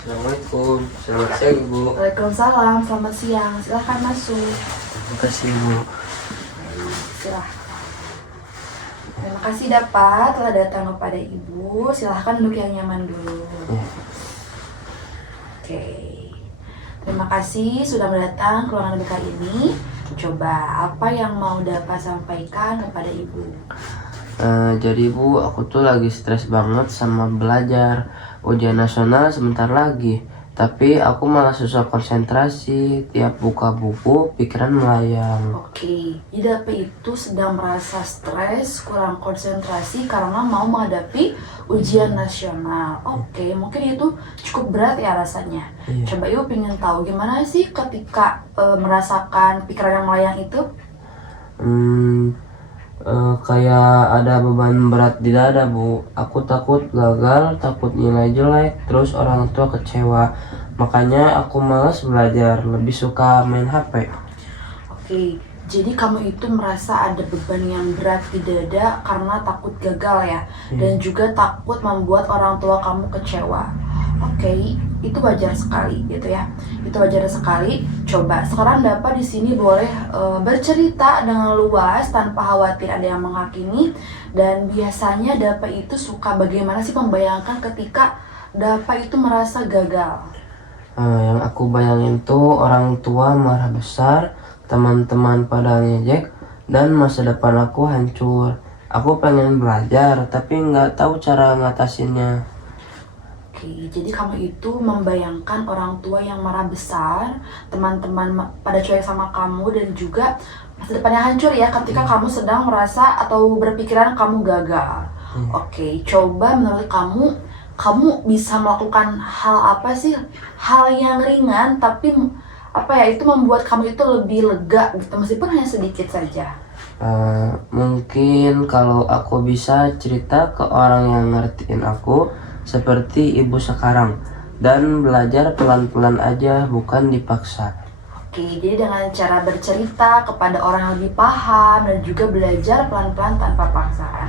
Assalamualaikum, selamat siang Ibu. Waalaikumsalam, selamat siang. Silahkan masuk. Terima kasih Ibu. Silahkan. Terima kasih telah datang kepada Ibu. Silahkan duduk yang nyaman dulu. Ya. Oke. Terima kasih sudah datang ke ruangan BK ini. Coba apa yang mau dapat sampaikan kepada Ibu? Jadi Bu, aku tuh lagi stres banget sama belajar. Ujian nasional sebentar lagi, tapi aku malah susah konsentrasi. Tiap buka buku, pikiran melayang. Oke, jadi Dapi itu sedang merasa stres, kurang konsentrasi karena mau menghadapi ujian nasional. Oke, mungkin itu cukup berat ya rasanya. Iya. Coba Ibu pengen tahu gimana sih ketika merasakan pikiran yang melayang itu? Kayak ada beban berat di dada Bu. Aku takut gagal, takut nilai jelek, terus orang tua kecewa. Makanya aku malas belajar, lebih suka main HP. Oke, jadi kamu itu merasa ada beban yang berat di dada karena takut gagal ya, dan juga takut membuat orang tua kamu kecewa. Oke, itu wajar sekali gitu ya. Itu wajar sekali. Coba sekarang dapat di sini boleh bercerita dengan luas tanpa khawatir ada yang menghakimi. Dan biasanya dapat itu suka bagaimana sih membayangkan ketika dapat itu merasa gagal? Yang aku bayangin tuh orang tua marah besar, teman-teman pada ngejek, dan masa depan aku hancur. Aku pengen belajar, tapi nggak tahu cara ngatasinnya. Oke, jadi kamu itu membayangkan orang tua yang marah besar, teman-teman pada cuek sama kamu, dan juga masa depannya hancur ya ketika kamu sedang merasa atau berpikiran kamu gagal. Oke, coba menurut kamu bisa melakukan hal apa sih? Hal yang ringan tapi itu membuat kamu itu lebih lega gitu, meskipun hanya sedikit saja. Mungkin kalau aku bisa cerita ke orang yang ngertiin aku, seperti ibu sekarang, dan belajar pelan-pelan aja, bukan dipaksa. Oke, jadi dengan cara bercerita kepada orang yang lebih paham dan juga belajar pelan-pelan tanpa paksaan.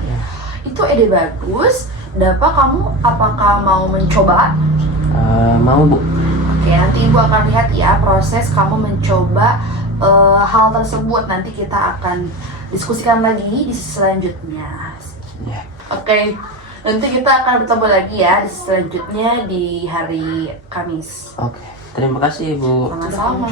Itu ide bagus. Apakah mau mencoba? Mau Bu. Oke, nanti Ibu akan lihat ya proses kamu mencoba hal tersebut. Nanti kita akan diskusikan lagi di sesi selanjutnya. Ya. Oke, nanti kita akan bertemu lagi ya di sesi selanjutnya di hari Kamis. Oke, terima kasih Ibu. Sama-sama.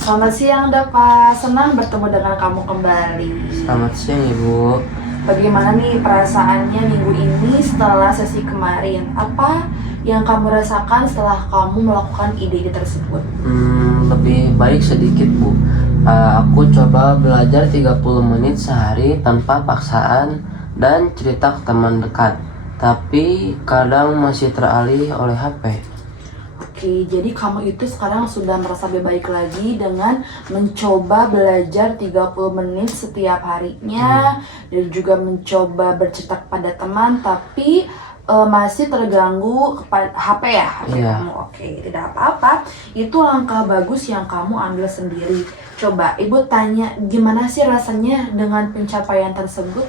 Selamat siang, Dapa. Senang bertemu dengan kamu kembali. Selamat siang Ibu. Bagaimana nih perasaannya minggu ini setelah sesi kemarin? Apa yang kamu rasakan setelah kamu melakukan ide-ide tersebut? Lebih baik sedikit Bu. Aku coba belajar 30 menit sehari tanpa paksaan dan cerita ke teman dekat. Tapi kadang masih teralih oleh HP. Oke, jadi kamu itu sekarang sudah merasa lebih baik lagi dengan mencoba belajar 30 menit setiap harinya dan juga mencoba bercerita kepada teman, tapi masih terganggu kepada HP ya, HP kamu. Oke, tidak apa-apa. Itu langkah bagus yang kamu ambil sendiri. Coba Ibu tanya, gimana sih rasanya dengan pencapaian tersebut?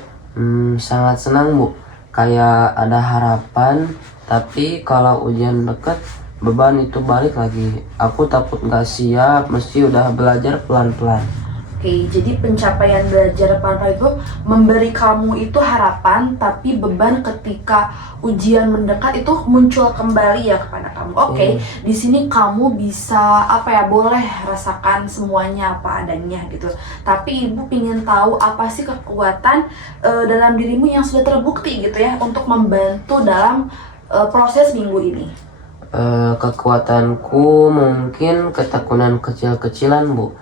Sangat senang Bu. Kayak ada harapan, tapi kalau ujian deket, beban itu balik lagi. Aku takut nggak siap, mesti udah belajar pelan-pelan. Oke, jadi pencapaian belajar pelan-pelan itu memberi kamu itu harapan, tapi beban ketika ujian mendekat itu muncul kembali ya kepada kamu. Oke, di sini kamu bisa boleh rasakan semuanya apa adanya gitu. Tapi Ibu ingin tahu apa sih kekuatan dalam dirimu yang sudah terbukti gitu ya untuk membantu dalam proses minggu ini. Kekuatanku mungkin ketekunan kecil-kecilan Bu,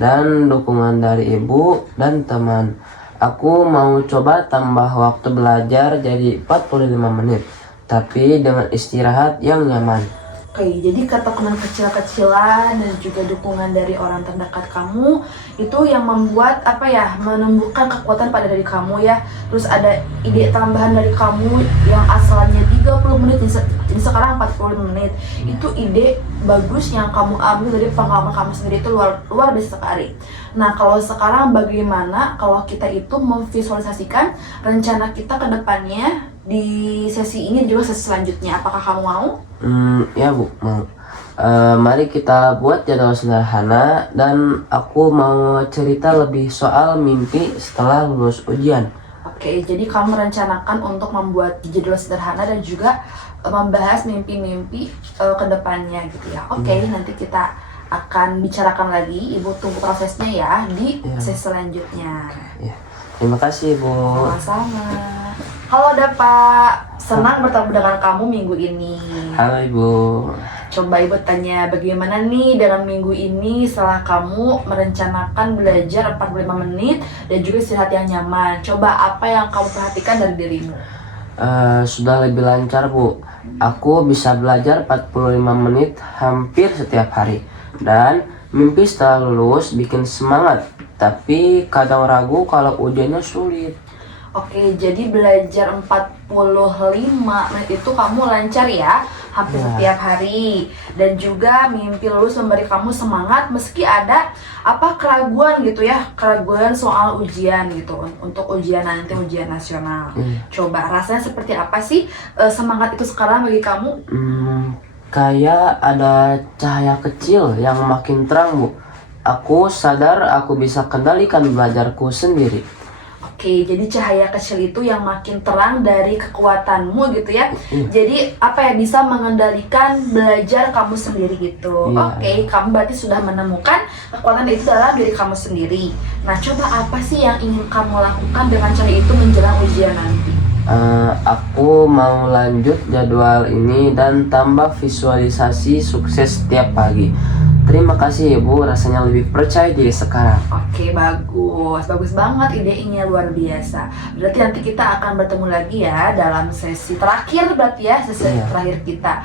dan dukungan dari ibu dan teman. Aku mau coba tambah waktu belajar jadi 45 menit, tapi dengan istirahat yang nyaman. Oke, jadi ketekunan kecil-kecilan dan juga dukungan dari orang terdekat kamu itu yang membuat menumbuhkan kekuatan pada diri kamu ya. Terus ada ide tambahan dari kamu yang asalnya 30 menit jadi sekarang 45 menit. Itu ide bagus yang kamu ambil dari pengalaman kamu sendiri, itu luar biasa sekali. Nah, kalau sekarang bagaimana kalau kita itu memvisualisasikan rencana kita ke depannya di sesi ini juga sesi selanjutnya. Apakah kamu mau? Ya Bu, mau. Mari kita buat jadwal sederhana dan aku mau cerita lebih soal mimpi setelah lulus ujian. Oke, jadi kamu merencanakan untuk membuat jadwal sederhana dan juga membahas mimpi-mimpi ke depannya gitu ya. Oke, nanti kita akan bicarakan lagi. Ibu tunggu prosesnya ya di sesi selanjutnya. Ya. Terima kasih Bu. Sama-sama. Halo Pak, senang bertemu dengan kamu minggu ini. Halo Ibu. Coba Ibu tanya bagaimana nih dengan minggu ini setelah kamu merencanakan belajar 45 menit dan juga istirahat yang nyaman. Coba apa yang kamu perhatikan dari dirimu? Sudah lebih lancar Bu. Aku bisa belajar 45 menit hampir setiap hari. Dan mimpi setelah lulus bikin semangat. Tapi kadang ragu kalau ujiannya sulit. Oke, jadi belajar 45 menit itu kamu lancar ya, hampir setiap hari. Dan juga mimpi lulus memberi kamu semangat meski ada keraguan gitu ya, keraguan soal ujian gitu, untuk ujian nanti, ujian nasional. Coba rasanya seperti apa sih semangat itu sekarang bagi kamu? Kayak ada cahaya kecil yang makin terang Bu. Aku sadar aku bisa kendalikan belajarku sendiri. Oke, jadi cahaya kecil itu yang makin terang dari kekuatanmu gitu ya. Jadi bisa mengendalikan belajar kamu sendiri gitu. Oke, kamu berarti sudah menemukan kekuatan itu dalam diri kamu sendiri. Nah, coba apa sih yang ingin kamu lakukan dengan cahaya itu menjelang ujian nanti? Aku mau lanjut jadwal ini dan tambah visualisasi sukses setiap pagi. Terima kasih Ibu, rasanya lebih percaya diri sekarang. Oke, bagus banget, idenya luar biasa. Berarti nanti kita akan bertemu lagi ya dalam sesi terakhir berarti ya, sesi terakhir kita.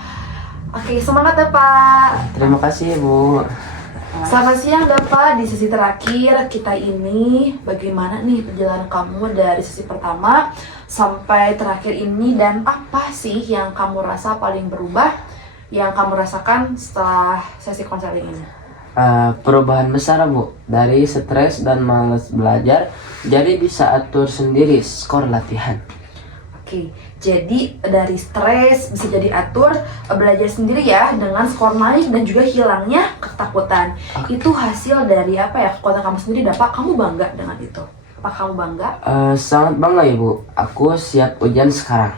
Oke, semangat ya Pak. Terima kasih Ibu. Selamat siang Bapak, di sesi terakhir kita ini bagaimana nih perjalanan kamu dari sesi pertama sampai terakhir ini dan apa sih yang kamu rasa paling berubah yang kamu rasakan setelah sesi konseling ini? Perubahan besar Bu, dari stres dan malas belajar jadi bisa atur sendiri skor latihan. Oke, jadi dari stres bisa jadi atur belajar sendiri ya dengan skor naik dan juga hilangnya ketakutan. Itu hasil dari kekuatan kamu sendiri dapat. Kamu bangga dengan itu? Apa kamu bangga? Sangat bangga Ibu, aku siap ujian sekarang.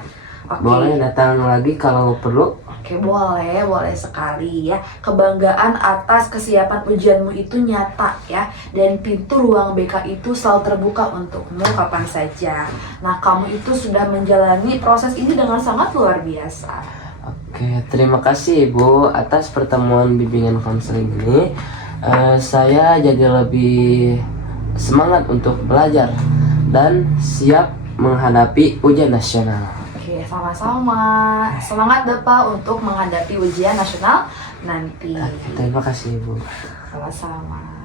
Boleh datang lagi kalau perlu? Oke, boleh sekali ya. Kebanggaan atas kesiapan ujianmu itu nyata ya. Dan pintu ruang BK itu selalu terbuka untukmu kapan saja. Nah, kamu itu sudah menjalani proses ini dengan sangat luar biasa. Oke, terima kasih Ibu atas pertemuan bimbingan konseling ini. Saya jadi lebih semangat untuk belajar dan siap menghadapi ujian nasional. Oke, sama-sama. Semangat Bapak untuk menghadapi ujian nasional nanti. Terima kasih Ibu. Sama-sama.